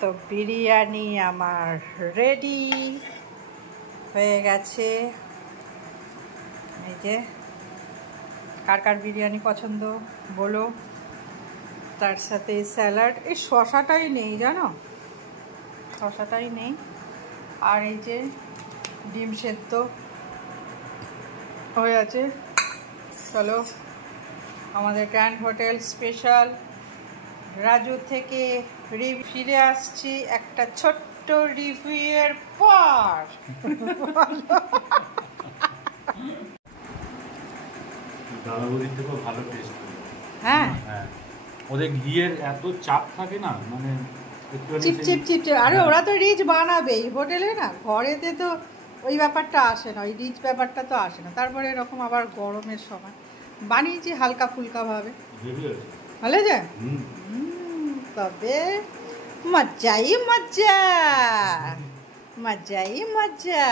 তো বিরিয়ানি আমার রেডি হয়ে গেছে। এই যে কার কার বিরিয়ানি পছন্দ বলো। তার সাথে স্যালাড, এই শশাটাই নেই জানো, শশাটাই নেই। আর এই যে ডিম সেদ্ধ হয়ে আছে। চলো আমাদের গ্র্যান্ড হোটেল স্পেশাল রাজু থেকে ফিরে আসছি একটা ছোট্ট রিভিউয়ের পর। দাদাবুদির থেকেও ভালো টেস্ট। হ্যাঁ হ্যাঁ, ওদের ঘিয়ের এত চাপ থাকে না, মানে চিপ চিপ চিপ চিপ। আরে ওরা তো রিচ বানাবেই হোটেলে, না ঘরেতে তো ওই ব্যাপারটা আসে না, ওই রিচ ব্যাপারটা তো আসে না। তারপরে এরকম আবার গরমের সময় বানিয়েছি হালকা ফুলকা ভাবে, ভালো যায়। তবে মজাই মজা, মজাই মজা।